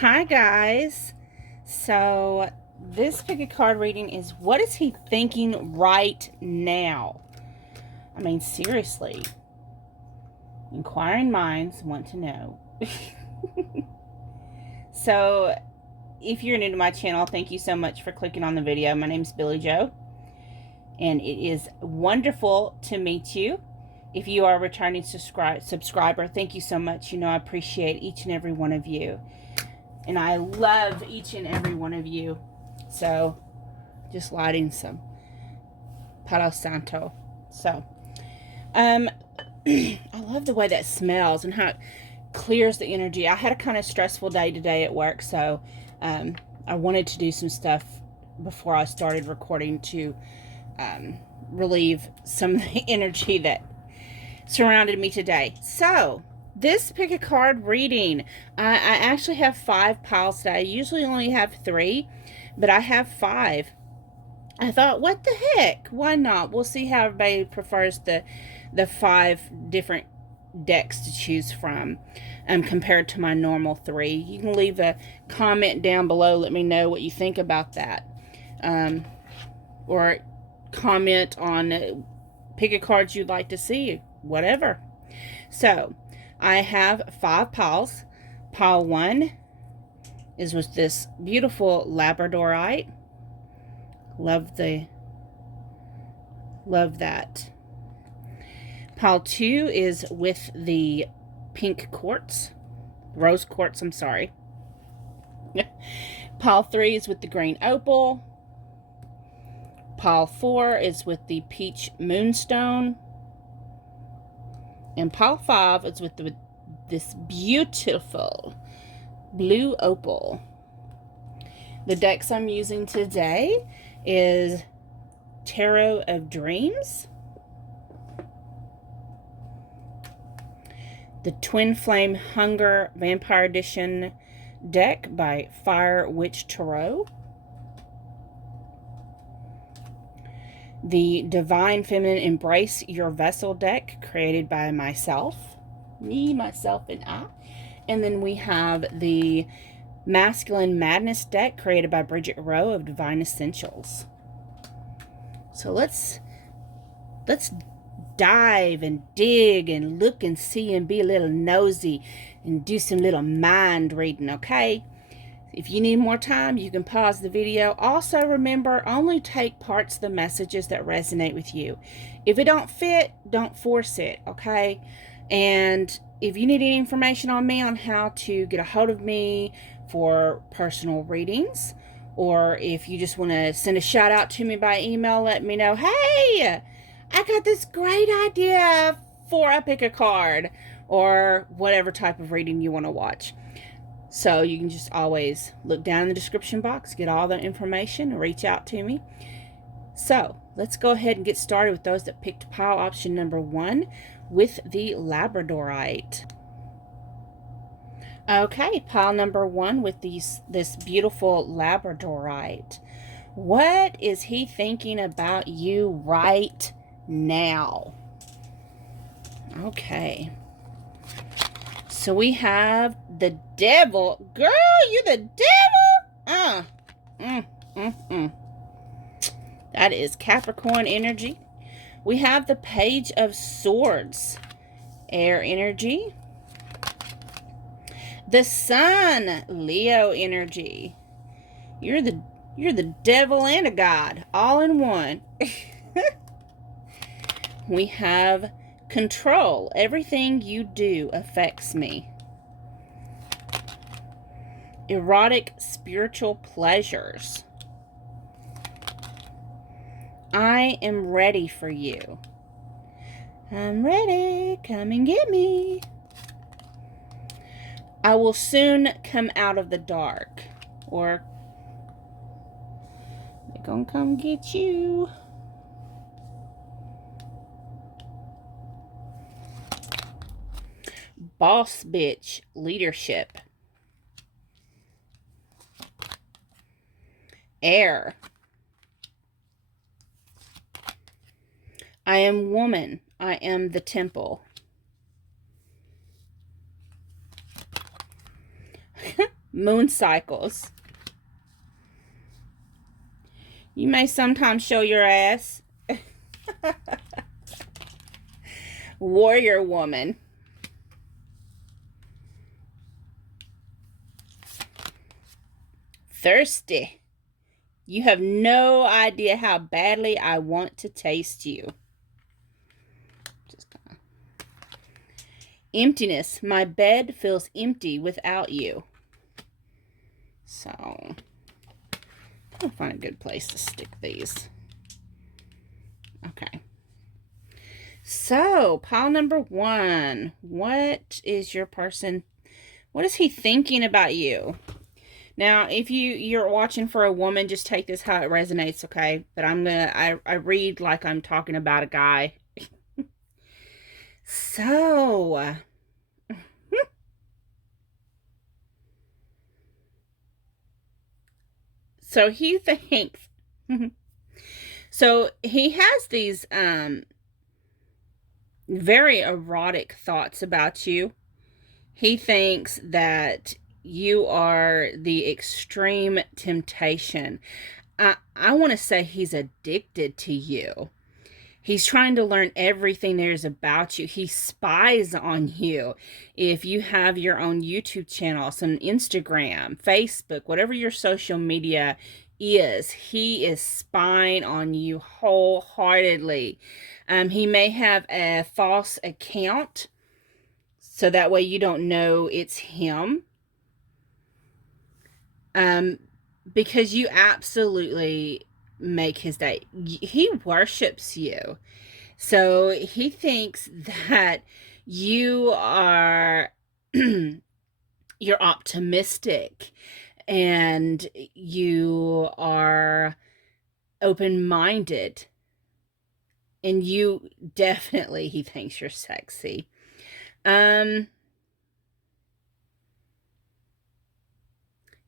Hi guys. So this pick a card reading is what is he thinking right now? I mean, seriously. Inquiring minds want to know. So if you're new to my channel, thank you so much for clicking on the video. My name's Billy Joe, and it is wonderful to meet you. If you are a returning subscriber, thank you so much. You know, I appreciate each and every one of you. And I love each and every one of you. So, just lighting some Palo Santo. So, I love the way that smells and how it clears the energy. I had a kind of stressful day today at work, so I wanted to do some stuff before I started recording to relieve some of the energy that surrounded me today. So, this pick a card reading, I actually have 5 piles today. I usually only have 3, but I have 5. I thought, what the heck? Why not? We'll see how everybody prefers the 5 different decks to choose from compared to my normal 3. You can leave a comment down below. Let me know what you think about that. Or comment on pick a card you'd like to see. Whatever. So, I have 5 piles. Pile 1 is with this beautiful Labradorite. Love that. Pile 2 is with the pink quartz. Rose quartz, I'm sorry. Pile 3 is with the green opal. Pile 4 is with the peach moonstone. And pile 5 is with this beautiful blue opal. The decks I'm using today is Tarot of Dreams, the Twin Flame Hunger Vampire Edition deck by Fire Witch Tarot, the Divine Feminine Embrace Your Vessel deck created by myself, myself, and I. And then we have the Masculine Madness deck created by Bridget Rowe of Divine Essentials. So let's dive and dig and look and see and be a little nosy and do some little mind reading, okay? If you need more time, you can pause the video. Also, remember, only take parts of the messages that resonate with you. If it don't fit, don't force it, okay? And if you need any information on me on how to get a hold of me for personal readings, or if you just want to send a shout out to me by email, let me know, hey, I got this great idea for a pick a card, or whatever type of reading you want to watch. So you can just always look down in the description box, get all the information, and reach out to me. So let's go ahead and get started with those that picked pile option number 1 with the Labradorite. Okay, pile number 1 with this beautiful Labradorite. What is he thinking about you right now? Okay. So we have the Devil. Girl, you the Devil? That is Capricorn energy. We have the Page of Swords. Air energy. The Sun. Leo energy. You're the devil and a god, all in one. We have Control. Everything you do affects me. Erotic spiritual pleasures. I am ready for you. I'm ready. Come and get me. I will soon come out of the dark. Or they're gonna come get you. Boss bitch leadership. Air. I am woman. I am the temple. Moon cycles. You may sometimes show your ass. Warrior woman. Thirsty. You have no idea how badly I want to taste you. Just kinda. Emptiness. My bed feels empty without you. So, I'll find a good place to stick these. Okay. So, pile number 1. What is your person? What is he thinking about you? Now, if you're watching for a woman, just take this how it resonates, okay? But I read like I'm talking about a guy. So, so he thinks, so he has these very erotic thoughts about you. He thinks that you are the extreme temptation. I want to say he's addicted to you. He's trying to learn everything there is about you. He spies on you. If you have your own YouTube channel, some Instagram, Facebook, whatever your social media is, he is spying on you wholeheartedly. He may have a false account, so that way you don't know it's him. Because you absolutely make his day. He worships you. So he thinks that you are you're optimistic and you are open-minded, and you definitely, he thinks you're sexy. And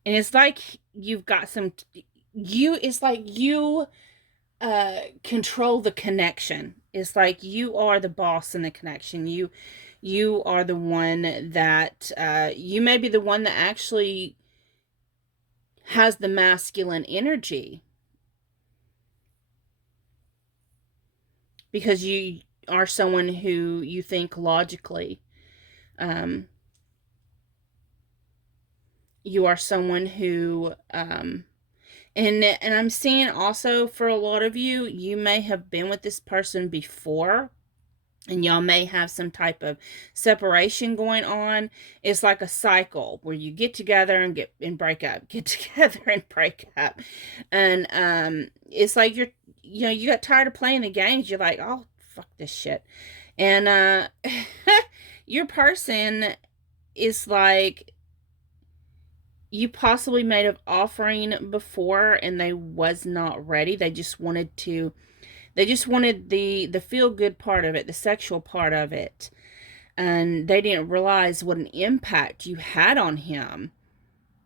it's like you've got some, it's like you control the connection. It's like you are the boss in the connection. You are the one that, you may be the one that actually has the masculine energy. Because you are someone who you think logically. You are someone who, and I'm seeing also for a lot of you, you may have been with this person before, and y'all may have some type of separation going on. It's like a cycle where you get together and break up, get together and break up. And it's like you got tired of playing the games. You're like, oh, fuck this shit. And your person is like, you possibly made an offering before and they was not ready. They just wanted the feel good part of it, the sexual part of it. And they didn't realize what an impact you had on him.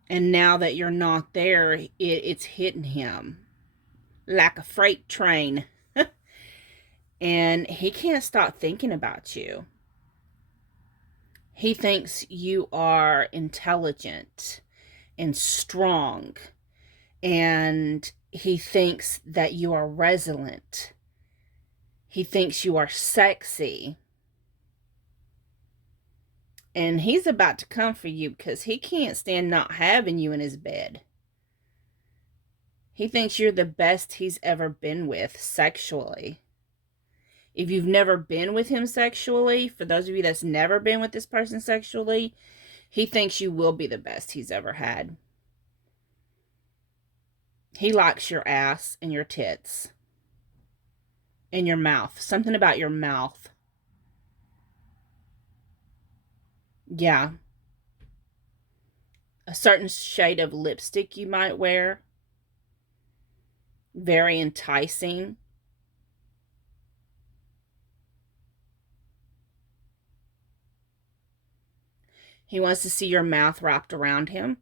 And now that you're not there, it's hitting him like a freight train. And he can't stop thinking about you. He thinks you are intelligent and strong. And he thinks that you are resilient. He thinks you are sexy. And he's about to come for you because he can't stand not having you in his bed. He thinks you're the best he's ever been with sexually. If you've never been with him sexually, for those of you that's never been with this person sexually, he thinks you will be the best he's ever had. He likes your ass and your tits. And your mouth. Something about your mouth. Yeah. A certain shade of lipstick you might wear. Very enticing. He wants to see your mouth wrapped around him.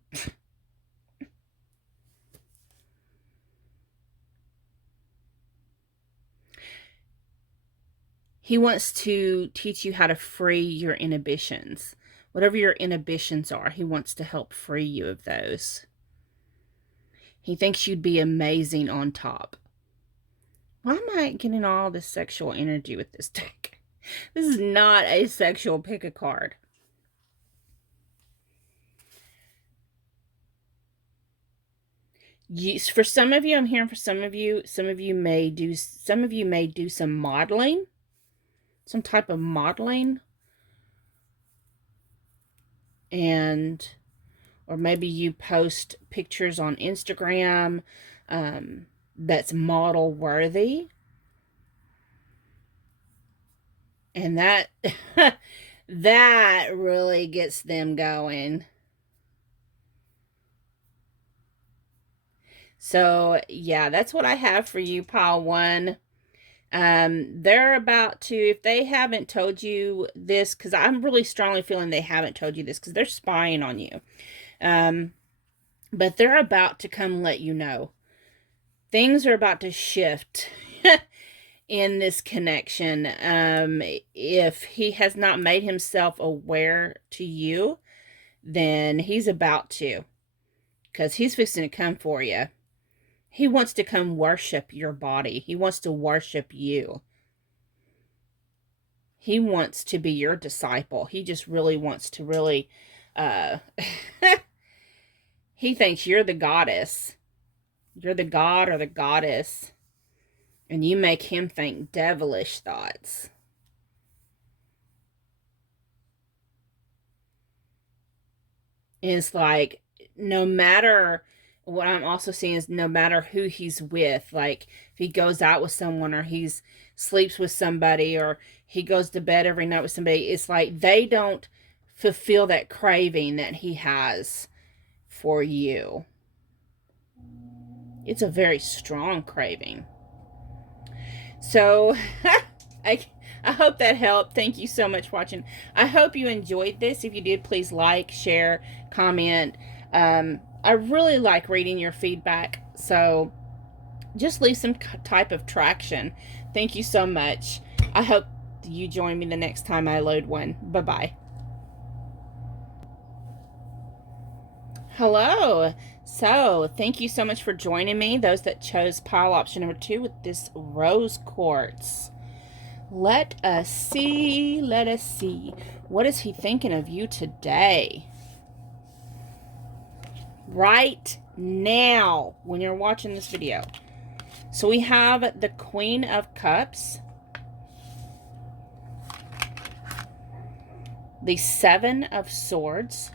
He wants to teach you how to free your inhibitions. Whatever your inhibitions are, he wants to help free you of those. He thinks you'd be amazing on top. Why am I getting all this sexual energy with this deck? This is not a sexual pick a card. For some of you, I'm hearing for some of you may do some modeling, some type of modeling, or maybe you post pictures on Instagram that's model worthy, and that that really gets them going. So yeah, that's what I have for you, pile one. They're about to, if they haven't told you this, because I'm really strongly feeling they haven't told you this, because they're spying on you. But they're about to come let you know. Things are about to shift in this connection. If he has not made himself aware to you, then he's about to, because he's fixing to come for you. He wants to come worship your body. He wants to worship you. He wants to be your disciple. He just really wants to really, he thinks you're the goddess. You're the god or the goddess. And you make him think devilish thoughts. And it's like, no matter, what I'm also seeing is no matter who he's with, like if he goes out with someone or he's sleeps with somebody or he goes to bed every night with somebody, it's like they don't fulfill that craving that he has for you. It's a very strong craving. So I hope that helped. Thank you so much for watching. I hope you enjoyed this. If you did, please like, share, comment. I really like reading your feedback, so just leave some type of traction. Thank you so much. I hope you join me the next time I load one. Bye-bye. Hello. So, thank you so much for joining me, those that chose pile option number 2 with this rose quartz. Let us see. What is he thinking of you today? Right now, when you're watching this video. So we have the Queen of Cups, the Seven of Swords,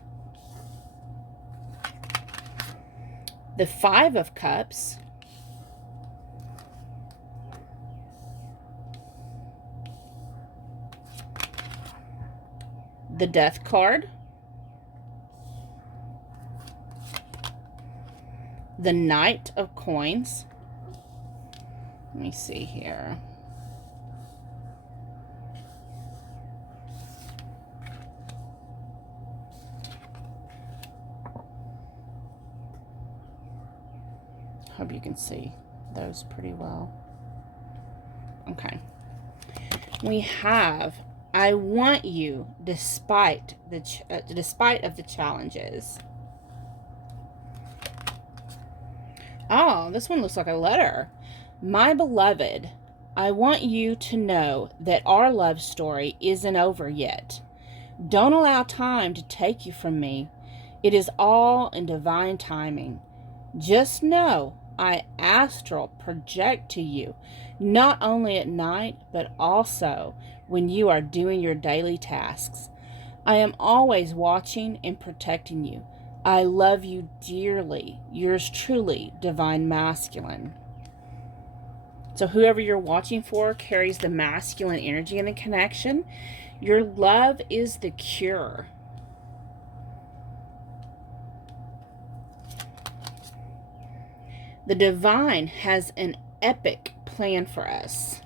the Five of Cups, the Death card, the Knight of Coins. Let me see here. Hope you can see those pretty well. Okay. We have, I want you despite of the challenges. Oh, this one looks like a letter. My beloved, I want you to know that our love story isn't over yet. Don't allow time to take you from me. It is all in divine timing. Just know I astral project to you, not only at night, but also when you are doing your daily tasks. I am always watching and protecting you. I love you dearly. Yours truly, Divine Masculine. So whoever you're watching for carries the masculine energy in the connection. Your love is the cure. The divine has an epic plan for us.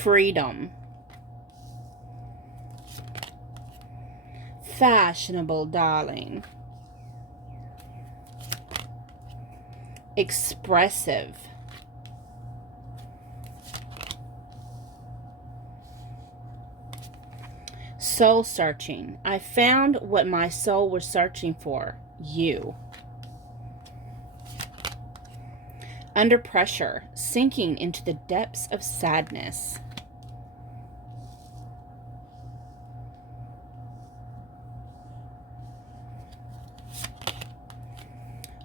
Freedom. Fashionable, darling. Expressive. Soul searching. I found what my soul was searching for. You. Under pressure. Sinking into the depths of sadness.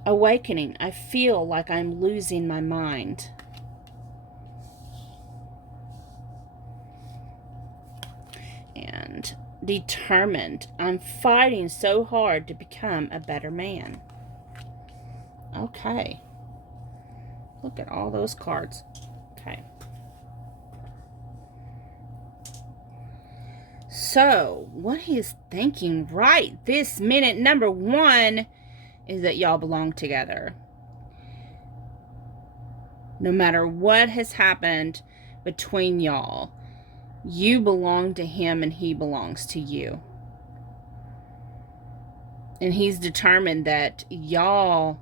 Awakening. I feel like I'm losing my mind. And determined. I'm fighting so hard to become a better man. Okay. Look at all those cards. Okay. So, what he is thinking right this minute, number one, is that y'all belong together. No matter what has happened between y'all, you belong to him and he belongs to you. And he's determined that y'all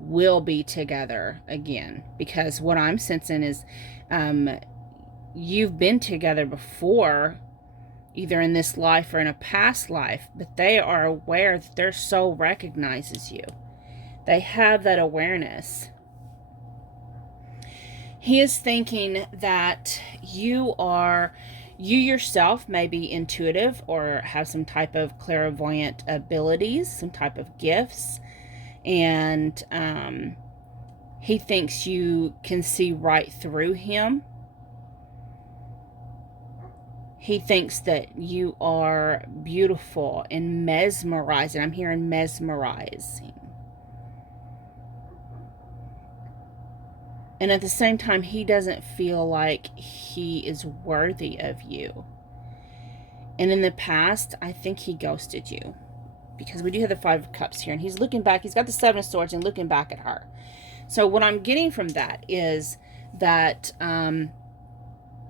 will be together again. Because what I'm sensing is you've been together before, either in this life or in a past life, but they are aware that their soul recognizes you. They have that awareness. He is thinking that you yourself may be intuitive or have some type of clairvoyant abilities, some type of gifts, and he thinks you can see right through him. He thinks that you are beautiful and mesmerizing. I'm hearing mesmerizing. And at the same time, he doesn't feel like he is worthy of you. And in the past, I think he ghosted you. Because we do have the Five of Cups here. And he's looking back. He's got the Seven of Swords and looking back at her. So what I'm getting from that is that... and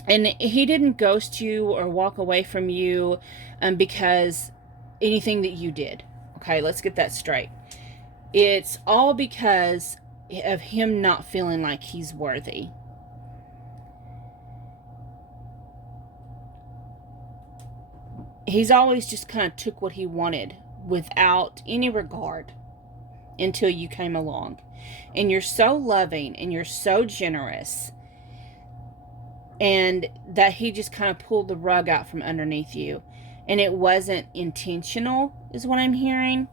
he didn't ghost you or walk away from you because anything that you did. Okay, let's get that straight. It's all because of him not feeling like he's worthy. He's always just kind of took what he wanted without any regard until you came along. And you're so loving and you're so generous, and that he just kind of pulled the rug out from underneath you. And it wasn't intentional, is what I'm hearing.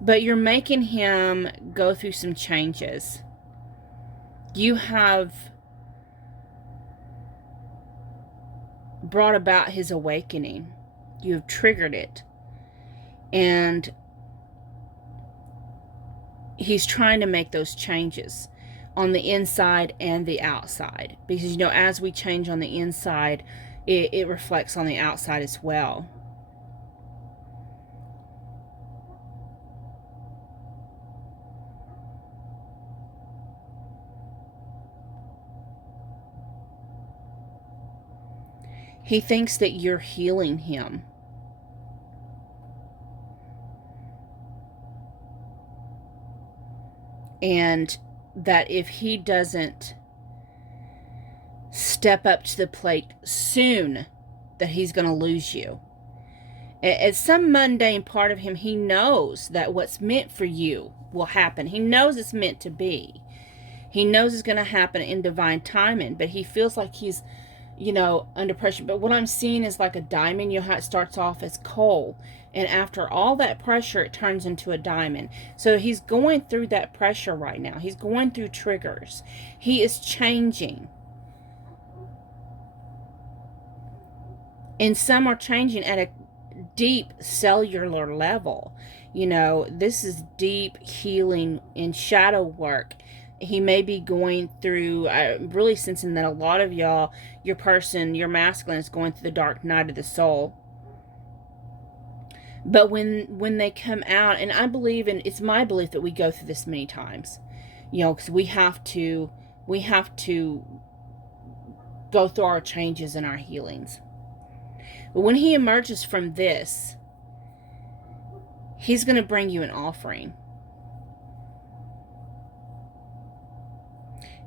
But you're making him go through some changes. You have brought about his awakening. You have triggered it. And he's trying to make those changes on the inside and the outside. Because, you know, as we change on the inside, it reflects on the outside as well. He thinks that you're healing him. And that if he doesn't step up to the plate soon, that he's going to lose you. At some mundane part of him, he knows that what's meant for you will happen. He knows it's meant to be. He knows it's going to happen in divine timing, but he feels like he's, you know, under pressure. But what I'm seeing is like a diamond. You know how it starts off as coal, and after all that pressure, it turns into a diamond. So he's going through that pressure right now. He's going through triggers. He is changing. And some are changing at a deep cellular level. You know, this is deep healing and shadow work. He may be going through, really sensing that a lot of y'all, your person, your masculine is going through the dark night of the soul. But when they come out, and I believe, and it's my belief that we go through this many times, you know, because we have to go through our changes and our healings. But when he emerges from this, he's going to bring you an offering.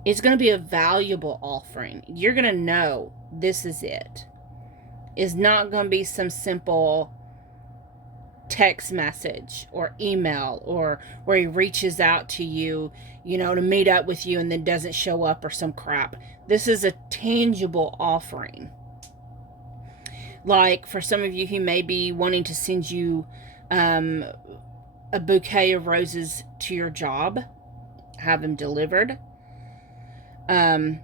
It's going to be a valuable offering. You're going to know this is it. is not going to be some simple text message or email, or where he reaches out to you, you know, to meet up with you and then doesn't show up or some crap. This is a tangible offering. Like for some of you, he may be wanting to send you a bouquet of roses to your job, have them delivered. For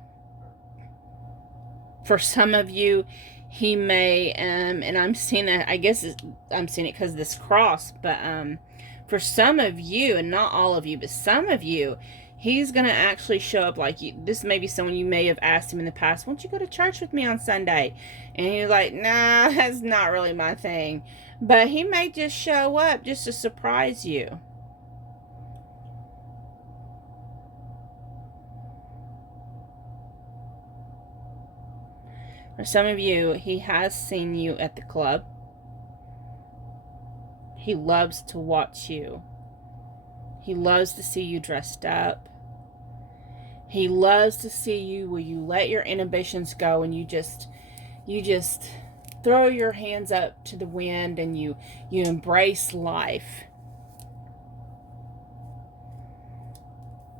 some of you, he may, and I'm seeing that, I guess I'm seeing it because of this cross, but for some of you, and not all of you, but some of you, he's going to actually show up like you. This may be someone you may have asked him in the past, won't you go to church with me on Sunday? And he's like, nah, that's not really my thing. But he may just show up just to surprise you. For some of you, he has seen you at the club. He loves to watch you. He loves to see you dressed up. He loves to see you where you let your inhibitions go and you just throw your hands up to the wind and you embrace life.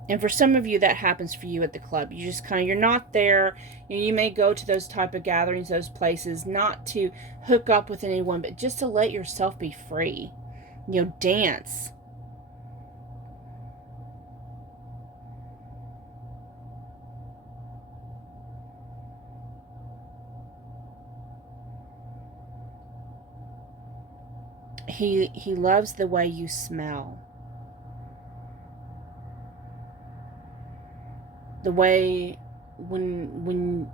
And for some of you, that happens for you at the club. You just kind of, you're not there. You may go to those type of gatherings, those places, not to hook up with anyone, but just to let yourself be free. You know, dance. He loves the way you smell. The way when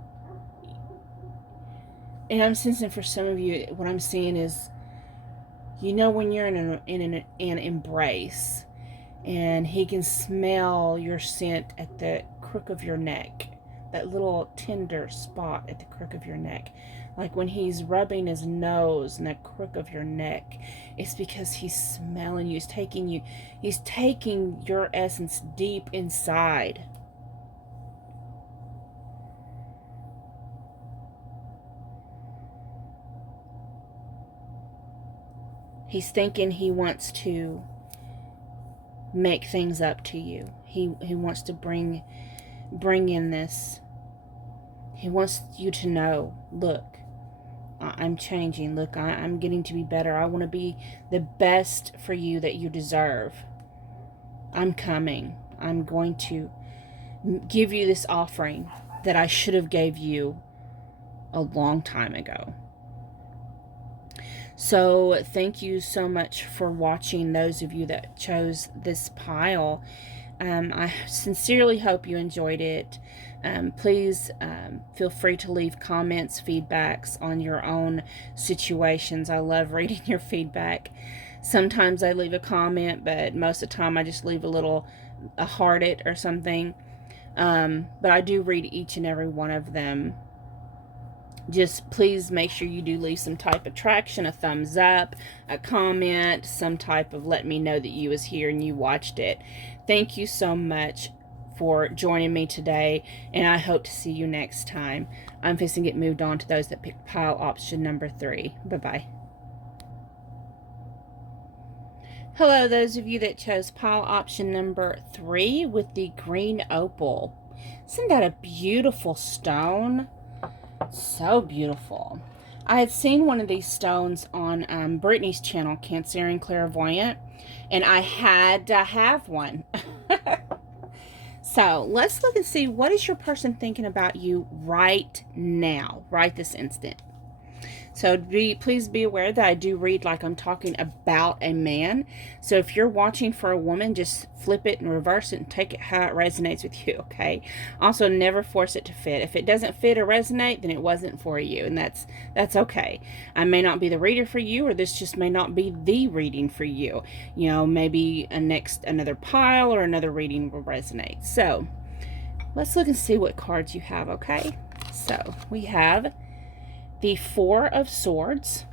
and I'm sensing for some of you, what I'm seeing is, you know, when you're in an embrace and he can smell your scent at the crook of your neck, that little tender spot at the crook of your neck. Like when he's rubbing his nose in that crook of your neck, it's because he's smelling you. He's taking your essence deep inside. He's thinking he wants to make things up to you. He wants to bring in this. He wants you to know, look, I'm changing. Look, I'm getting to be better. I want to be the best for you that you deserve. I'm coming. I'm going to give you this offering that I should have gave you a long time ago. So thank you so much for watching, those of you that chose this pile. I sincerely hope you enjoyed it. Please feel free to leave comments, feedbacks on your own situations. I love reading your feedback. Sometimes I leave a comment, but most of the time I just leave a heart it or something. But I do read each and every one of them. Just please make sure you do leave some type of traction, a thumbs up, a comment, some type of let me know that you was here and you watched it. Thank you so much for joining me today, and I hope to see you next time. I'm fixing to get moved on to those that picked pile option number 3. Bye-bye. Hello, those of you that chose pile option number 3 with the green opal. Isn't that a beautiful stone? So beautiful. I had seen one of these stones on Brittany's channel, Cancerian Clairvoyant, and I had to have one. So let's look and see, what is your person thinking about you right now, right this instant. So please be aware that I do read like I'm talking about a man. So if you're watching for a woman, just flip it and reverse it and take it how it resonates with you, okay? Also, never force it to fit. If it doesn't fit or resonate, then it wasn't for you, and that's okay. I may not be the reader for you, or this just may not be the reading for you. You know, maybe another pile or another reading will resonate. So let's look and see what cards you have, okay? So we have the 4 of Swords,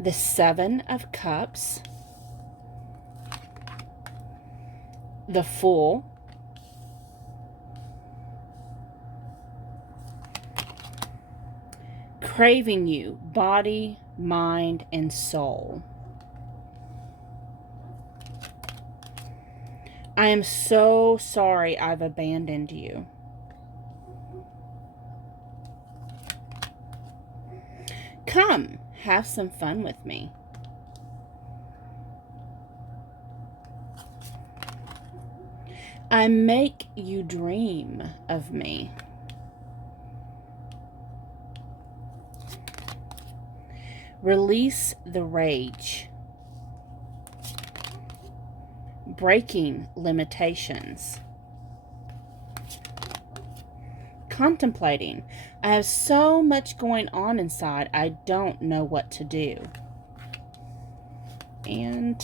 the 7 of Cups, the Fool, craving you, body, mind, and soul. I am so sorry I've abandoned you. Come, have some fun with me. I make you dream of me. Release the rage. Breaking limitations. Contemplating. I have so much going on inside, I don't know what to do. And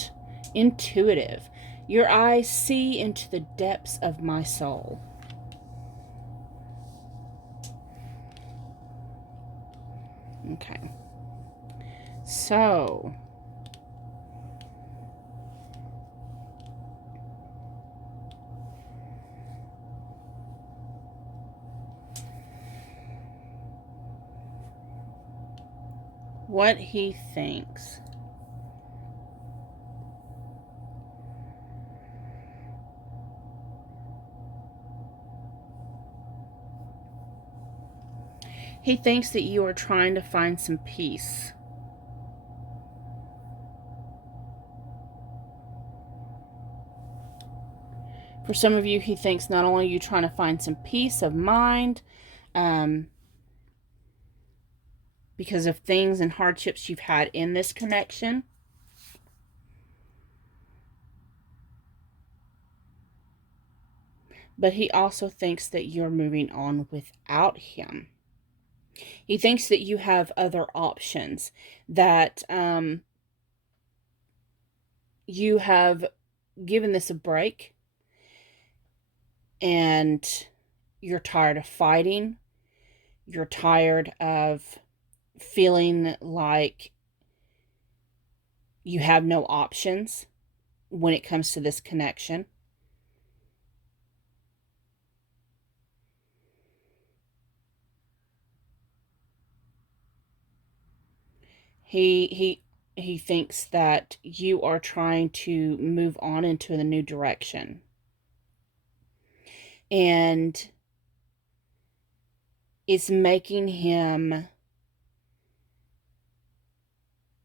intuitive. Your eyes see into the depths of my soul. Okay. So, what he thinks. He thinks that you are trying to find some peace. For some of you, he thinks not only are you trying to find some peace of mind, because of things and hardships you've had in this connection, but he also thinks that you're moving on without him. He thinks that you have other options, that you have given this a break and you're tired of fighting. You're tired of feeling like you have no options when it comes to this connection. He thinks that you are trying to move on into the new direction. And it's making him,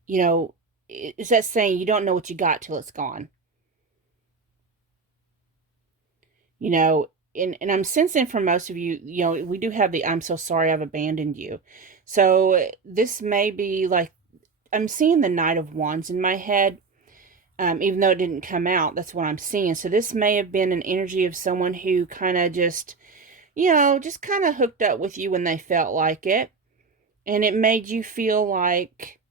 you know, it's that saying, you don't know what you got till it's gone. You know, and I'm sensing from most of you, you know, we do have the I'm so sorry I've abandoned you. So this may be like, I'm seeing the Knight of Wands in my head. Even though it didn't come out, that's what I'm seeing. So this may have been an energy of someone who kind of just, you know, just kind of hooked up with you when they felt like it. And it made you feel like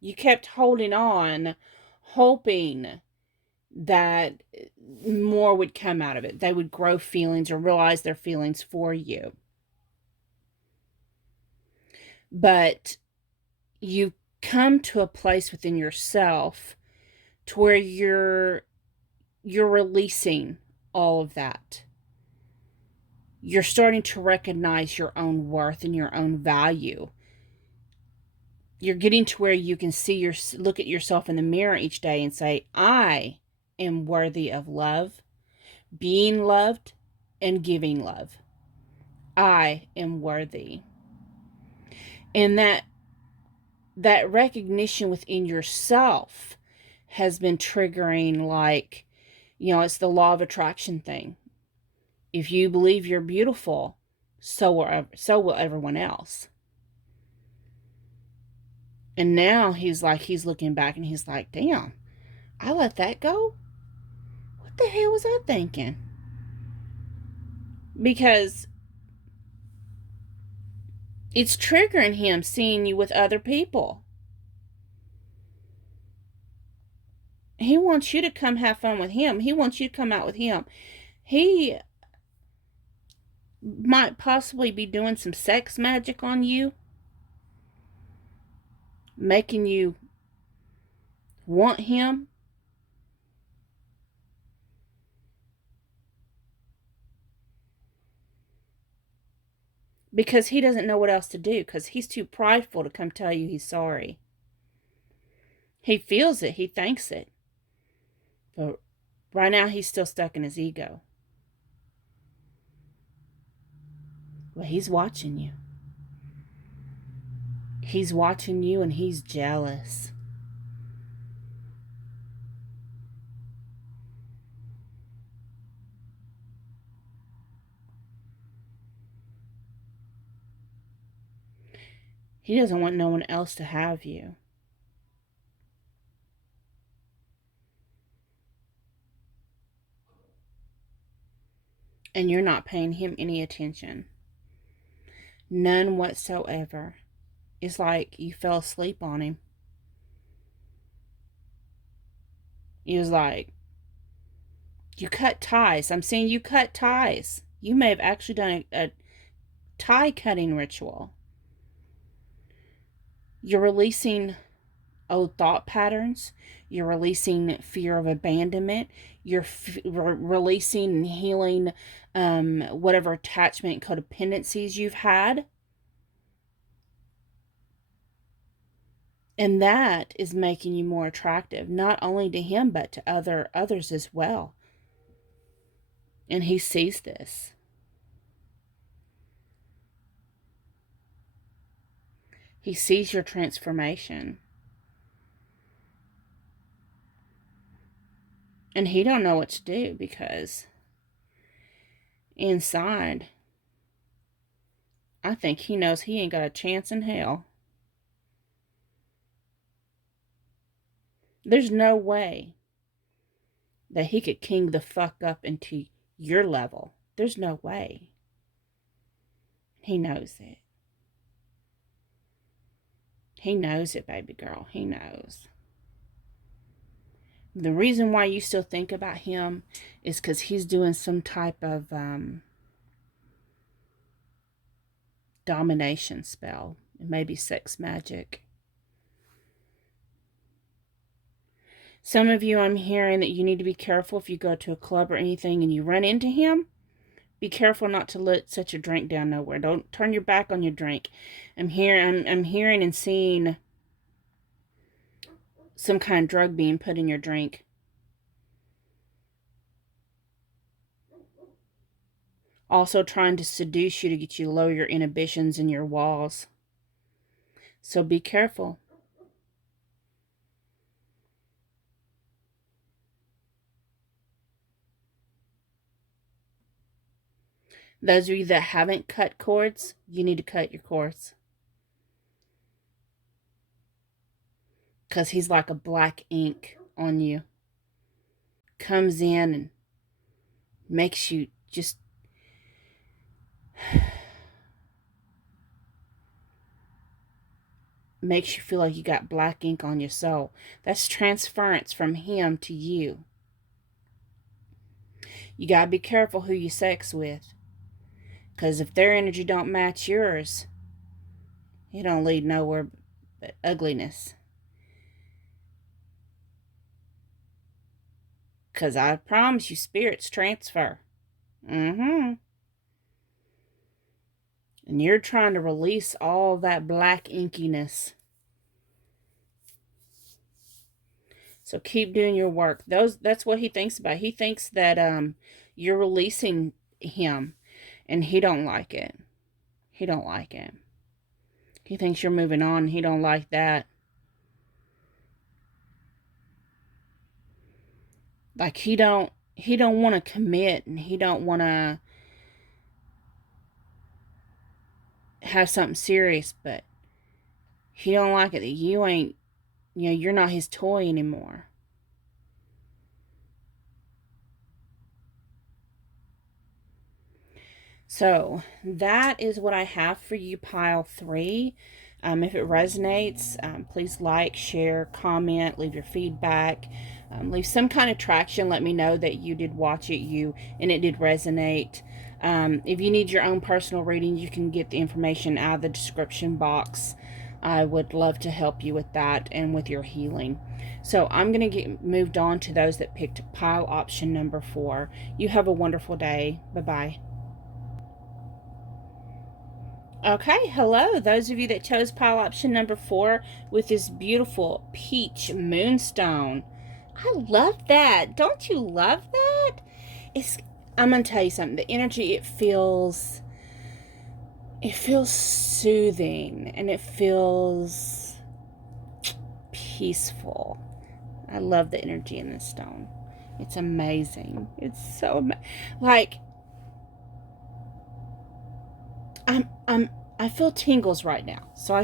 you kept holding on, hoping that more would come out of it. They would grow feelings or realize their feelings for you. But you come to a place within yourself to where you're releasing all of that. You're starting to recognize your own worth and your own value. You're getting to where you can look at yourself in the mirror each day and say, I am worthy of love, being loved, and giving love. I am worthy. And that recognition within yourself has been triggering, like, you know, it's the law of attraction thing. If you believe you're beautiful, so will everyone else. And now he's looking back and he's like, damn, I let that go? What the hell was I thinking? Because it's triggering him seeing you with other people. He wants you to come have fun with him. He wants you to come out with him. He might possibly be doing some sex magic on you, making you want him. Because he doesn't know what else to do, because he's too prideful to come tell you he's sorry. He feels it. He thinks it. But right now, he's still stuck in his ego. Well, he's watching you. He's watching you, and he's jealous. He doesn't want no one else to have you. And you're not paying him any attention. None whatsoever. It's like you fell asleep on him. He was like, you cut ties. I'm saying you cut ties. You may have actually done a tie cutting ritual. You're releasing old thought patterns. You're releasing fear of abandonment. You're releasing and healing whatever attachment codependencies you've had. And that is making you more attractive, not only to him, but to others as well. And he sees this. He sees your transformation. And he don't know what to do, because inside, I think he knows he ain't got a chance in hell. There's no way that he could king the fuck up into your level. There's no way. He knows it. He knows it, baby girl. He knows. The reason why you still think about him is because he's doing some type of domination spell. It may be sex magic. Some of you, I'm hearing that you need to be careful if you go to a club or anything and you run into him. Be careful not to let such a drink down nowhere. Don't turn your back on your drink. I'm hearing and seeing some kind of drug being put in your drink. Also trying to seduce you to get you to lower your inhibitions and your walls. So be careful. Those of you that haven't cut cords, you need to cut your cords. Because he's like a black ink on you. Comes in and makes you just... makes you feel like you got black ink on your soul. That's transference from him to you. You gotta be careful who you sex with. Because if their energy don't match yours, it don't lead nowhere but ugliness. Because I promise you, spirits transfer. And you're trying to release all that black inkiness. So keep doing your work. That's what he thinks about. He thinks that you're releasing him. And he don't like it. He don't like it. He thinks you're moving on. He don't like that. Like he don't want to commit, and he don't want to have something serious, but he don't like it that you ain't, you're not his toy anymore. So that is what I have for you, pile 3. If it resonates, please like, share, comment, leave your feedback, leave some kind of traction. Let me know that you did watch it, and it did resonate. If you need your own personal reading, you can get the information out of the description box. I would love to help you with that and with your healing. So I'm going to get moved on to those that picked pile option number 4. You have a wonderful day. Bye-bye. Okay, hello. Those of you that chose pile option number 4 with this beautiful peach moonstone. I love that. Don't you love that? I'm going to tell you something. The energy, it feels soothing, and it feels peaceful. I love the energy in this stone. It's amazing. It's so like I feel tingles right now. So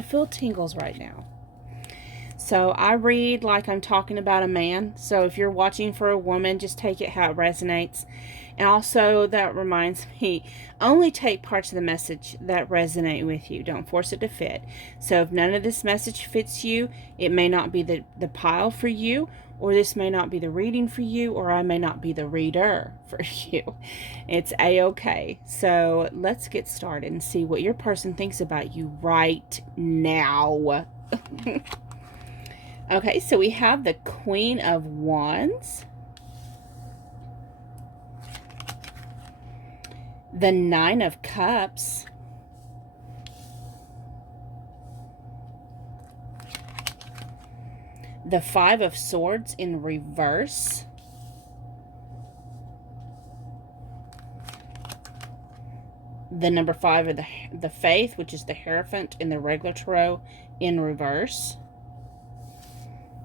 I read like I'm talking about a man. So if you're watching for a woman, just take it how it resonates. And also, that reminds me, only take parts of the message that resonate with you. Don't force it to fit. So if none of this message fits you, it may not be the pile for you, or this may not be the reading for you, or I may not be the reader for you. It's a-okay. So let's get started and see what your person thinks about you right now. Okay, so we have the Queen of Wands, the Nine of Cups, the Five of Swords in reverse, the number 5 of the Faith, which is the Hierophant in the regular tarot, in reverse.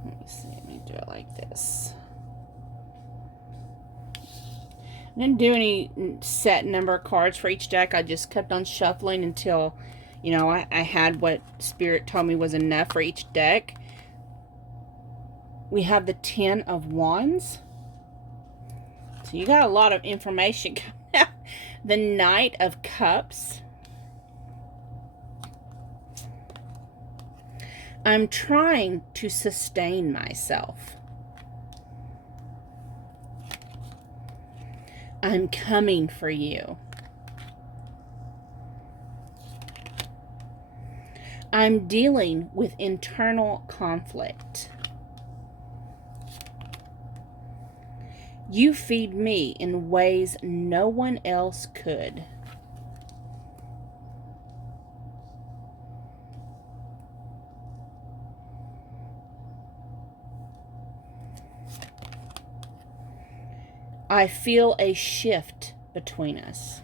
Let me see, let me do it like this. I didn't do any set number of cards for each deck. I just kept on shuffling until, you know, I had what Spirit told me was enough for each deck. We have the 10 of Wands. So you got a lot of information coming out. The Knight of Cups. I'm trying to sustain myself. I'm coming for you. I'm dealing with internal conflict. You feed me in ways no one else could. I feel a shift between us.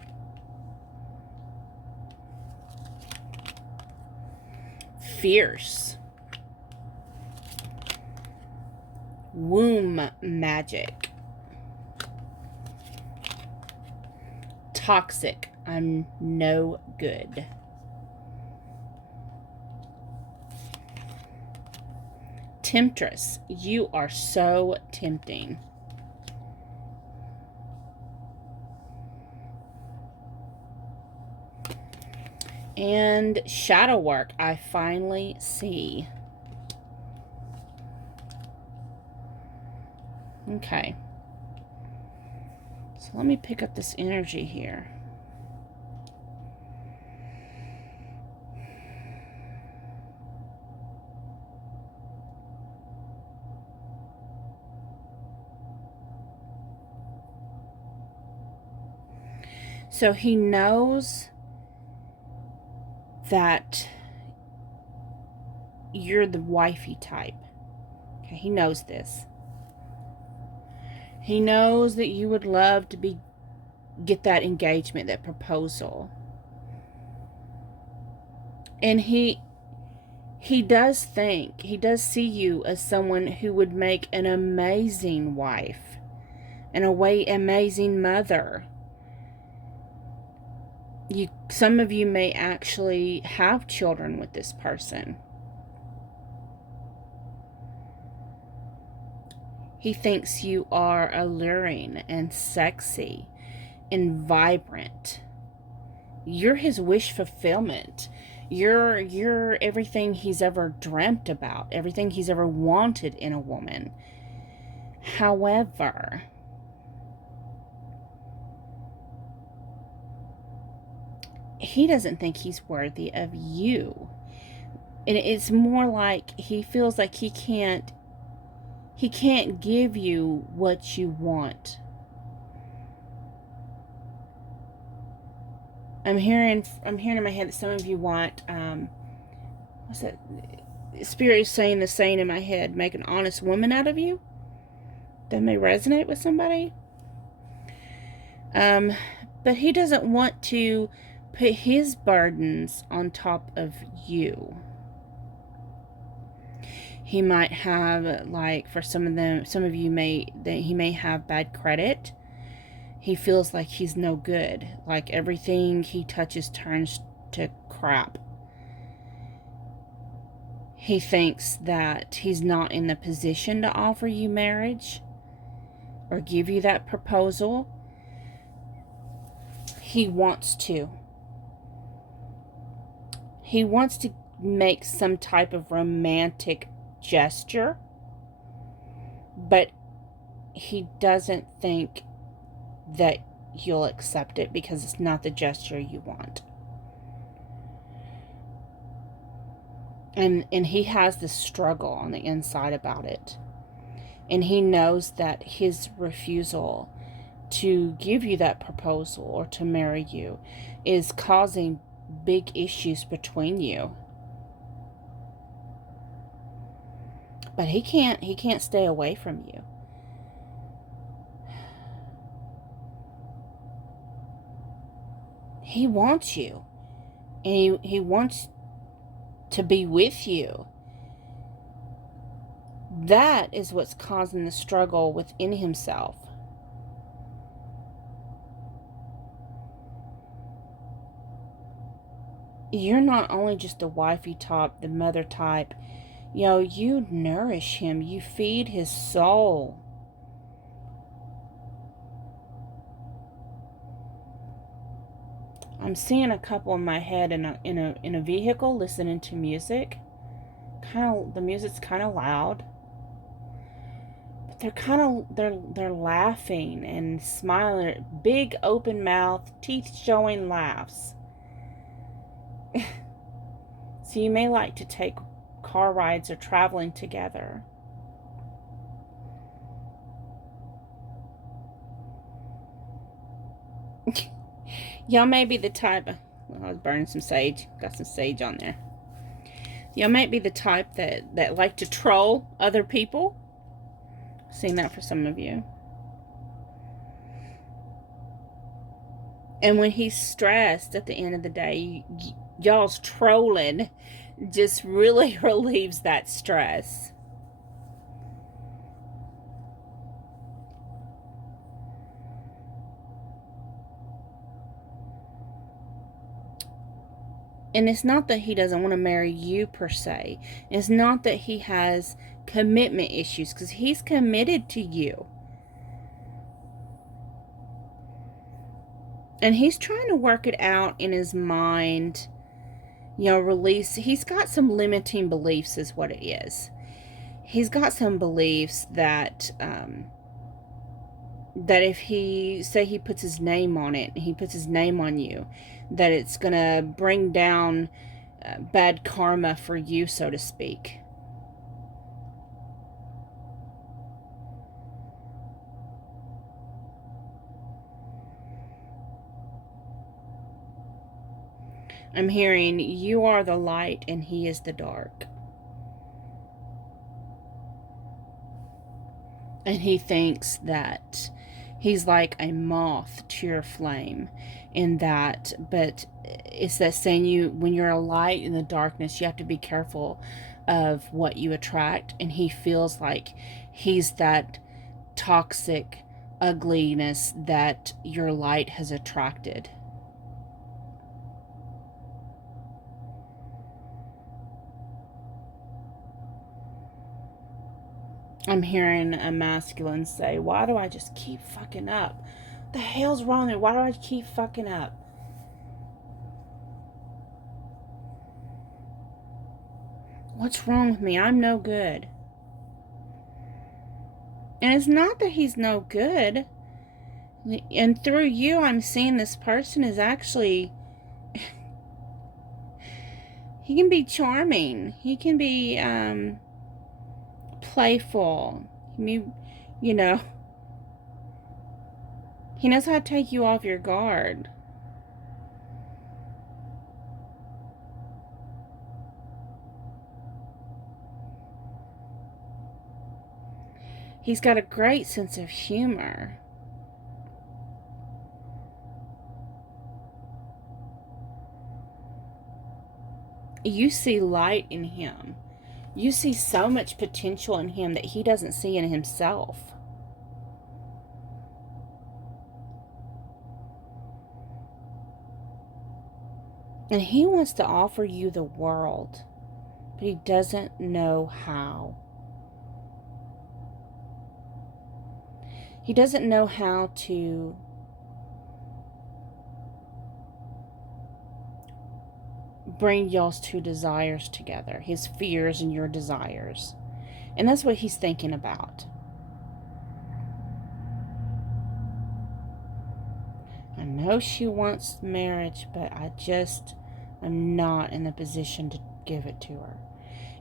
Fierce. Womb magic. Toxic. I'm no good. Temptress. You are so tempting. And shadow work, I finally see. Okay. So let me pick up this energy here. So he knows that you're the wifey type. Okay, he knows this. He knows that you would love to get that engagement, that proposal. And he does see you as someone who would make an amazing wife, and amazing mother. Some of you may actually have children with this person. He thinks you are alluring and sexy and vibrant. You're his wish fulfillment. You're everything he's ever dreamt about, everything he's ever wanted in a woman. However, he doesn't think he's worthy of you. And it's more like he feels like he can't give you what you want. I'm hearing in my head that some of you want, what's that? Spirit is saying the saying in my head, make an honest woman out of you. That may resonate with somebody. But he doesn't want to put his burdens on top of you. He might have, like, for some of you he may have bad credit. He feels like he's no good. Like everything he touches turns to crap. He thinks that he's not in the position to offer you marriage or give you that proposal. He wants to. He wants to make some type of romantic gesture, but he doesn't think that you'll accept it because it's not the gesture you want. And he has this struggle on the inside about it. And he knows that his refusal to give you that proposal or to marry you is causing big issues between you. But he can't stay away from you. He wants you. And he wants to be with you. That is what's causing the struggle within himself. You're not only just a wifey type, the mother type. You know, you nourish him. You feed his soul. I'm seeing a couple in my head in a vehicle listening to music. The music's kind of loud. But they're laughing and smiling, big open mouth, teeth showing laughs. So you may like to take car rides or traveling together. Y'all may be the type, I was burning some sage, got some sage on there. Y'all might be the type that like to troll other people. Seen that for some of you. And when he's stressed at the end of the day, y'all's trolling just really relieves that stress. And it's not that he doesn't want to marry you per se. It's not that he has commitment issues, because he's committed to you. And he's trying to work it out in his mind, you know, release. He's got some limiting beliefs is what it is. He's got some beliefs that that if he puts his name on it, he puts his name on you, that it's going to bring down bad karma for you, so to speak. I'm hearing you are the light and he is the dark. And he thinks that he's like a moth to your flame in that, but it's that saying, when you're a light in the darkness, you have to be careful of what you attract. And he feels like he's that toxic ugliness that your light has attracted. I'm hearing a masculine say, why do I just keep fucking up? What the hell's wrong with me? Why do I keep fucking up? What's wrong with me? I'm no good. And it's not that he's no good. And through you, I'm seeing this person is actually... he can be charming. He can be... playful. You know, he knows how to take you off your guard. He's got a great sense of humor. You see light in him. You see so much potential in him that he doesn't see in himself. And he wants to offer you the world, but he doesn't know how. He doesn't know how to bring y'all's two desires together, his fears and your desires. And that's what he's thinking about. I know she wants marriage, but I'm not in the position to give it to her.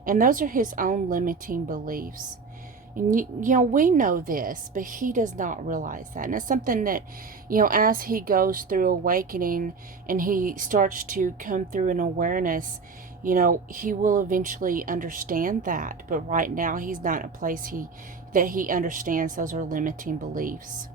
And those are his own limiting beliefs. And you know, we know this, but he does not realize that. And it's something that, you know, as he goes through awakening and he starts to come through an awareness, you know, he will eventually understand that. But right now, he's not in a place that he understands those are limiting beliefs.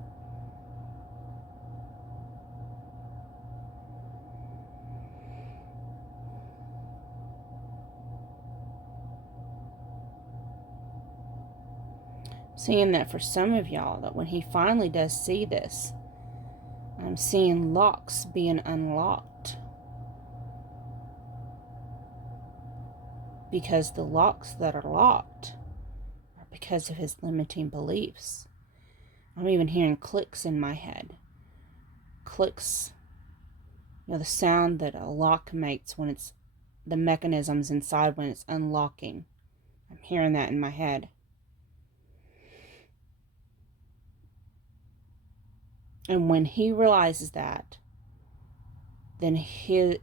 Seeing that for some of y'all, that when he finally does see this, I'm seeing locks being unlocked. Because the locks that are locked are because of his limiting beliefs. I'm even hearing clicks in my head. Clicks, you know, the sound that a lock makes when it's the mechanisms inside when it's unlocking. I'm hearing that in my head. And when he realizes that, then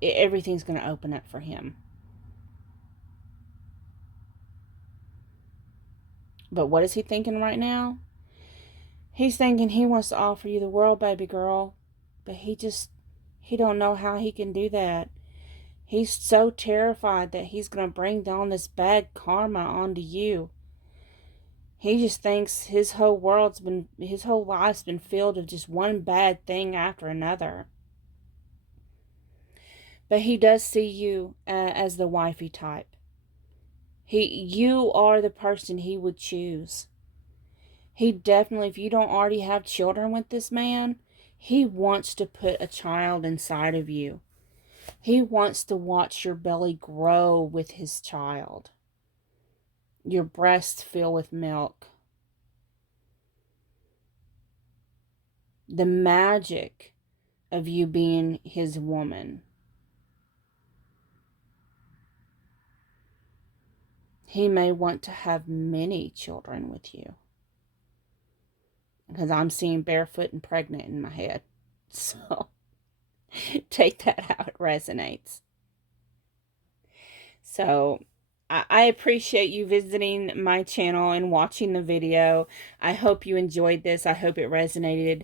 everything's going to open up for him. But what is he thinking right now? He's thinking he wants to offer you the world, baby girl. But he don't know how he can do that. He's so terrified that he's going to bring down this bad karma onto you. He just thinks his whole life's been filled with just one bad thing after another. But he does see you as the wifey type. You are the person he would choose. He definitely, if you don't already have children with this man, he wants to put a child inside of you. He wants to watch your belly grow with his child. Your breasts fill with milk. The magic of you being his woman. He may want to have many children with you. Because I'm seeing barefoot and pregnant in my head. So take that how it resonates. So I appreciate you visiting my channel and watching the video. I hope you enjoyed this. I hope it resonated.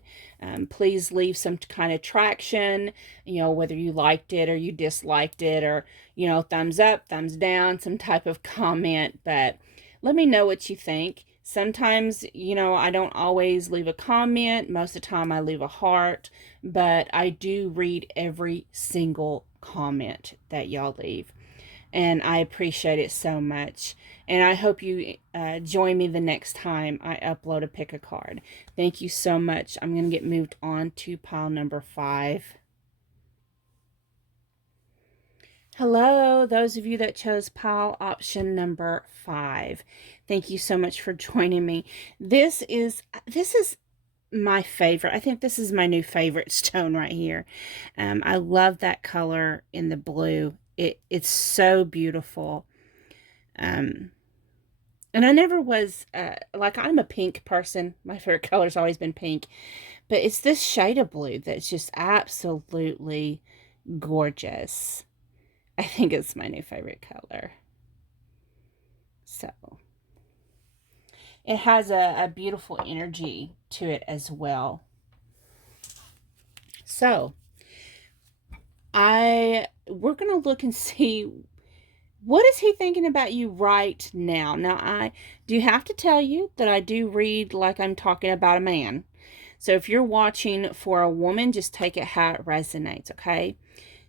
Please leave some kind of traction, you know, whether you liked it or you disliked it, or, you know, thumbs up, thumbs down, some type of comment. But let me know what you think. Sometimes, you know, I don't always leave a comment. Most of the time I leave a heart, but I do read every single comment that y'all leave. And I appreciate it so much. And I hope you join me the next time I upload a pick a card. Thank you so much. I'm going to get moved on to pile number 5. Hello, those of you that chose pile option number 5. Thank you so much for joining me. This is my favorite. I think this is my new favorite stone right here. I love that color in the blue. It's so beautiful. And I never was, like, I'm a pink person. My favorite color's always been pink. But it's this shade of blue that's just absolutely gorgeous. I think it's my new favorite color. So, it has a beautiful energy to it as well. So, we're going to look and see What is he thinking about you right now? Now, I do have to tell you that I do read like I'm talking about a man. So if you're watching for a woman, just take it how it resonates, okay?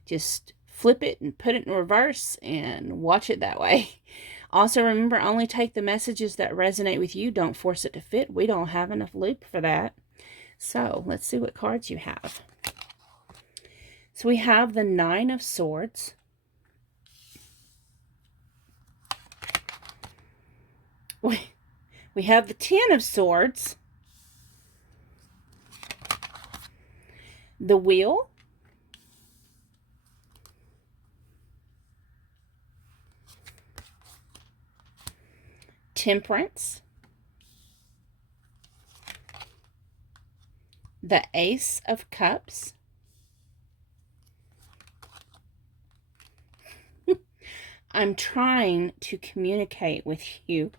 Just flip it and put it in reverse and watch it that way. Also, remember, only take the messages that resonate with you. Don't force it to fit. We don't have enough loop for that. So let's see what cards you have. So we have the Nine of Swords. We have the Ten of Swords. The Wheel. Temperance. The Ace of Cups. I'm trying to communicate with you.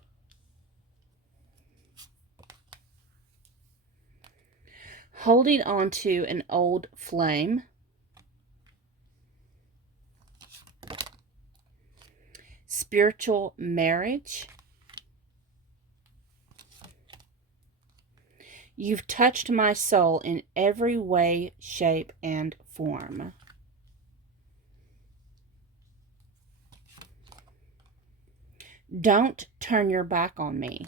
Holding on to an old flame. Spiritual marriage. You've touched my soul in every way, shape, and form. Don't turn your back on me.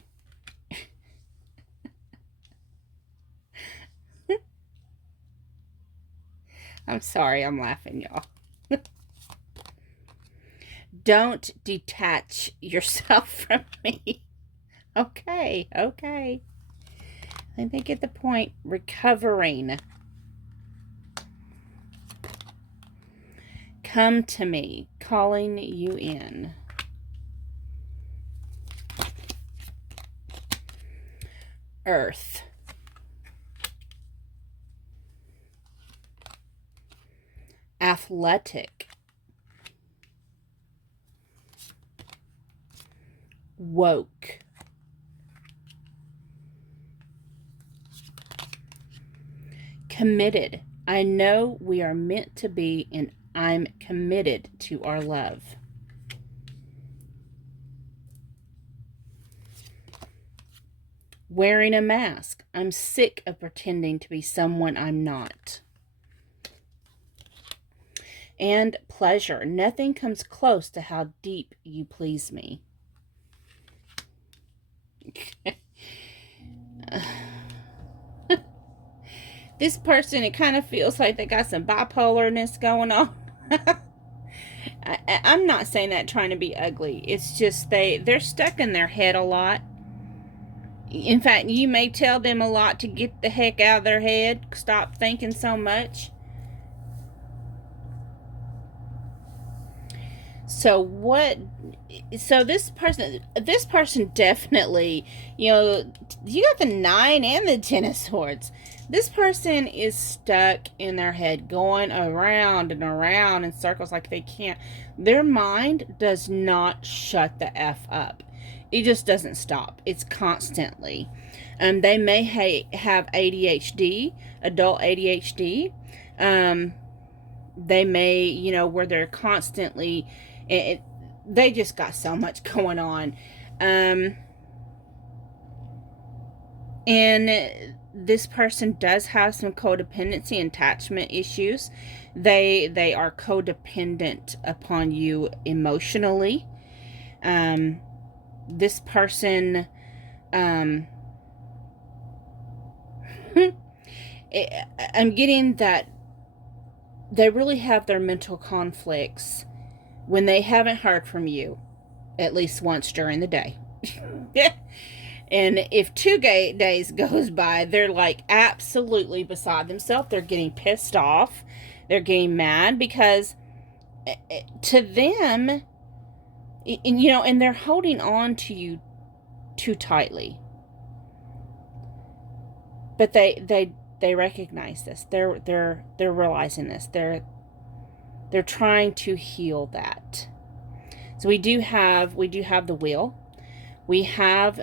I'm sorry, I'm laughing, y'all. Don't detach yourself from me. Okay, okay. I think they get the point. Recovering. Come to me, calling you in. Earth. Athletic. Woke. Committed. I know we are meant to be, and I'm committed to our love. Wearing a mask. I'm sick of pretending to be someone I'm not. And pleasure. Nothing comes close to how deep you please me. This person, it kind of feels like they got some bipolarness going on. I'm not saying that trying to be ugly. It's just they're stuck in their head a lot. In fact, you may tell them a lot to get the heck out of their head. Stop thinking so much. So this person definitely, you got the 9 and the 10 of Swords. This person is stuck in their head, going around and around in circles like they can't. Their mind does not shut the F up. It just doesn't stop. It's constantly. They may have ADHD, adult ADHD. They may, where they're constantly, they just got so much going on. And this person does have some codependency and attachment issues. They are codependent upon you emotionally. This person, I'm getting that they really have their mental conflicts when they haven't heard from you at least once during the day. And if 2 days goes by, they're like absolutely beside themselves. They're getting pissed off. They're getting mad because to them, and they're holding on to you too tightly. But they recognize this. They're realizing this. They're trying to heal that. So we do have the Wheel. We have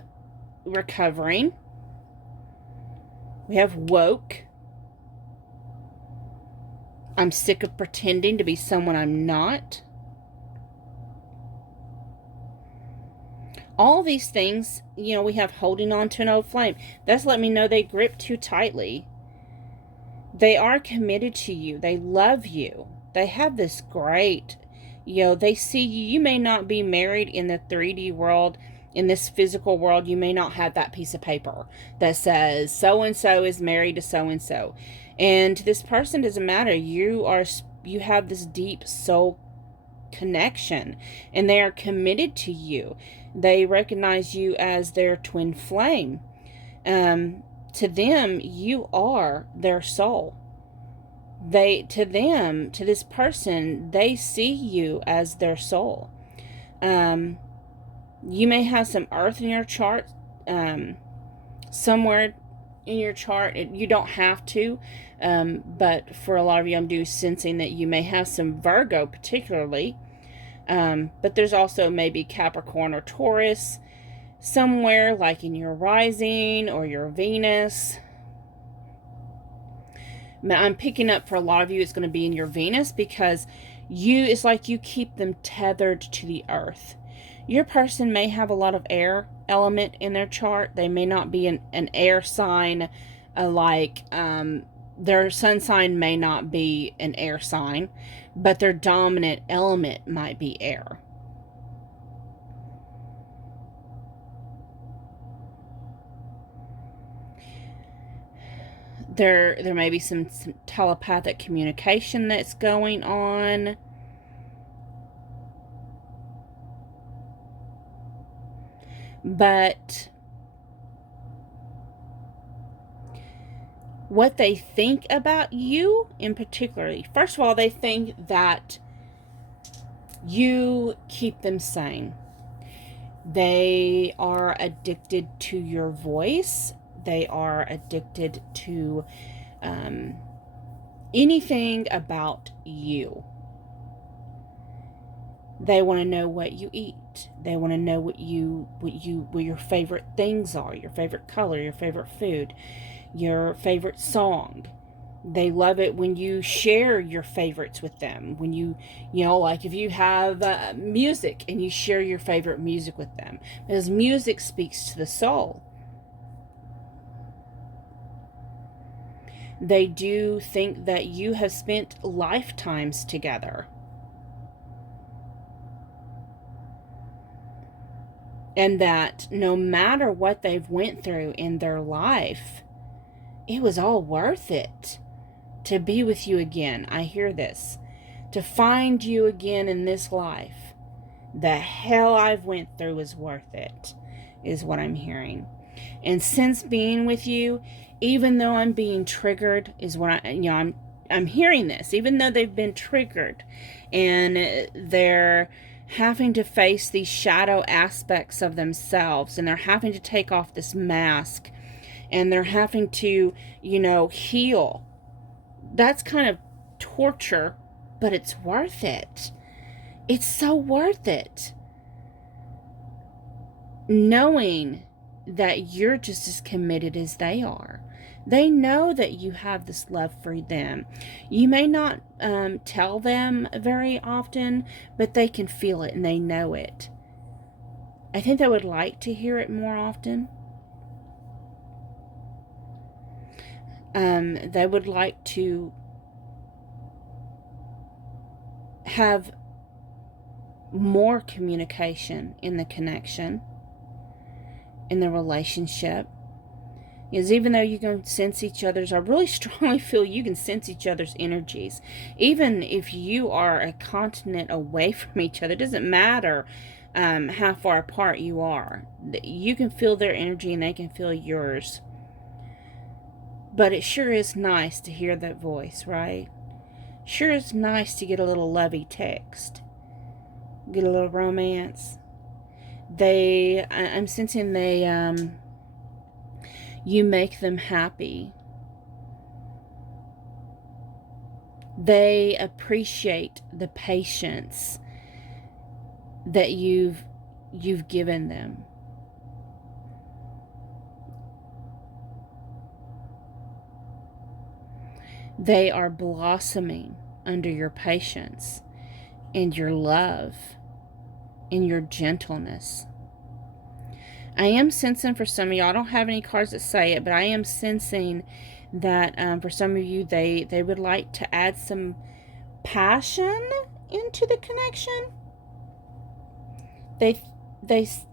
recovering. We have woke. I'm sick of pretending to be someone I'm not. All these things, you know, we have holding on to an old flame. That's letting me know they grip too tightly. They are committed to you. They love you. They have this great, you know, they see you. You may not be married in the 3D world, in this physical world. You may not have that piece of paper that says so-and-so is married to so-and-so. And to this person, doesn't matter. You have this deep soul connection, and they are committed to you. They recognize you as their twin flame. To them, you are their soul. To this person, they see you as their soul. You may have some earth in your chart, somewhere in your chart. You don't have to, but for a lot of you, I'm sensing that you may have some Virgo particularly. But there's also maybe Capricorn or Taurus somewhere, like in your rising or your Venus. I'm picking up for a lot of you, it's going to be in your Venus, because it's like you keep them tethered to the earth. Your person may have a lot of air element in their chart. They may not be an air sign, their sun sign may not be an air sign, but their dominant element might be air. There may be some telepathic communication that's going on. But what they think about you in particular, first of all, they think that you keep them sane. They are addicted to your voice. They are addicted to anything about you. They want to know what you eat. They want to know what your favorite things are, your favorite color, your favorite food, your favorite song. They love it when you share your favorites with them. When you know, like if you have music and you share your favorite music with them, because music speaks to the soul. They do think that you have spent lifetimes together. And that no matter what they've went through in their life, it was all worth it to be with you again. I hear this. To find you again in this life. The hell I've went through was worth it, is what I'm hearing. And since being with you, even though I'm being triggered, is what I'm hearing this, even though they've been triggered and they're having to face these shadow aspects of themselves, and they're having to take off this mask, and they're having to, heal. That's kind of torture, but it's worth it. It's so worth it. Knowing that you're just as committed as they are. They know that you have this love for them. You may not tell them very often, but they can feel it and they know it. I think they would like to hear it more often. They would like to have more communication in the connection, in the relationship. Because even though you can sense each other's, I really strongly feel you can sense each other's energies. Even if you are a continent away from each other, it doesn't matter how far apart you are. You can feel their energy and they can feel yours. But it sure is nice to hear that voice, right? Sure is nice to get a little lovey text. Get a little romance. I'm sensing you make them happy. They appreciate the patience that you've given them. They are blossoming under your patience and your love and your gentleness. I am sensing for some of y'all, I don't have any cards that say it, but I am sensing that for some of you, they would like to add some passion into the connection. They,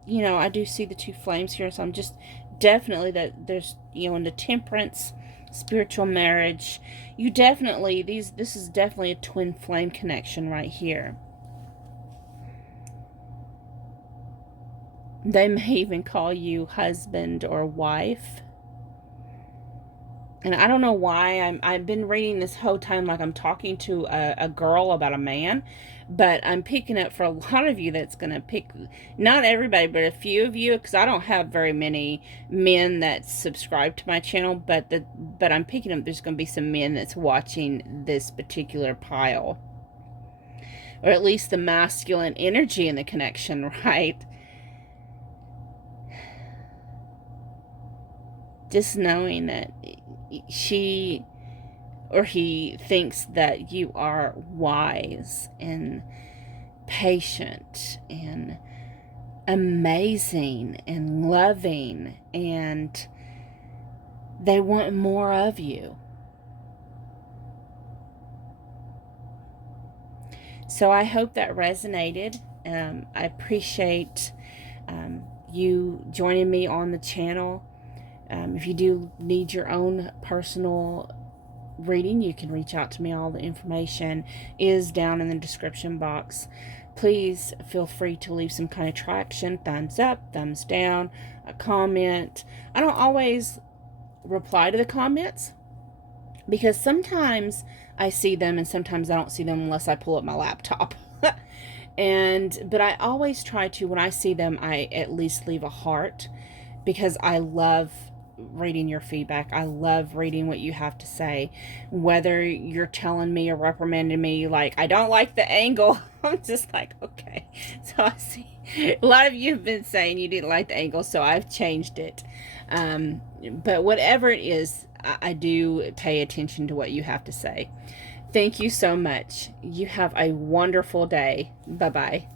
you know, I do see the two flames here, so I'm just definitely that there's, you know, in the temperance, spiritual marriage, you definitely, this is definitely a twin flame connection right here. They may even call you husband or wife. And I don't know why I've been reading this whole time like I'm talking to a girl about a man, but I'm picking up for a lot of you that's going to pick, not everybody, but a few of you, because I don't have very many men that subscribe to my channel, but I'm picking up there's going to be some men that's watching this particular pile. Or at least the masculine energy in the connection, right? Just knowing that she or he thinks that you are wise and patient and amazing and loving, and they want more of you. So I hope that resonated. I appreciate you joining me on the channel. If you do need your own personal reading, you can reach out to me. All the information is down in the description box. Please feel free to leave some kind of traction, thumbs up, thumbs down, a comment. I don't always reply to the comments because sometimes I see them and sometimes I don't see them unless I pull up my laptop. But I always try to, when I see them, I at least leave a heart, because I love reading your feedback. I love reading what you have to say, whether you're telling me or reprimanding me like I don't like the angle. I'm just like, okay. So I see a lot of you have been saying you didn't like the angle, so I've changed it. But whatever it is, I do pay attention to what you have to say. Thank you so much. You have a wonderful day. Bye-bye.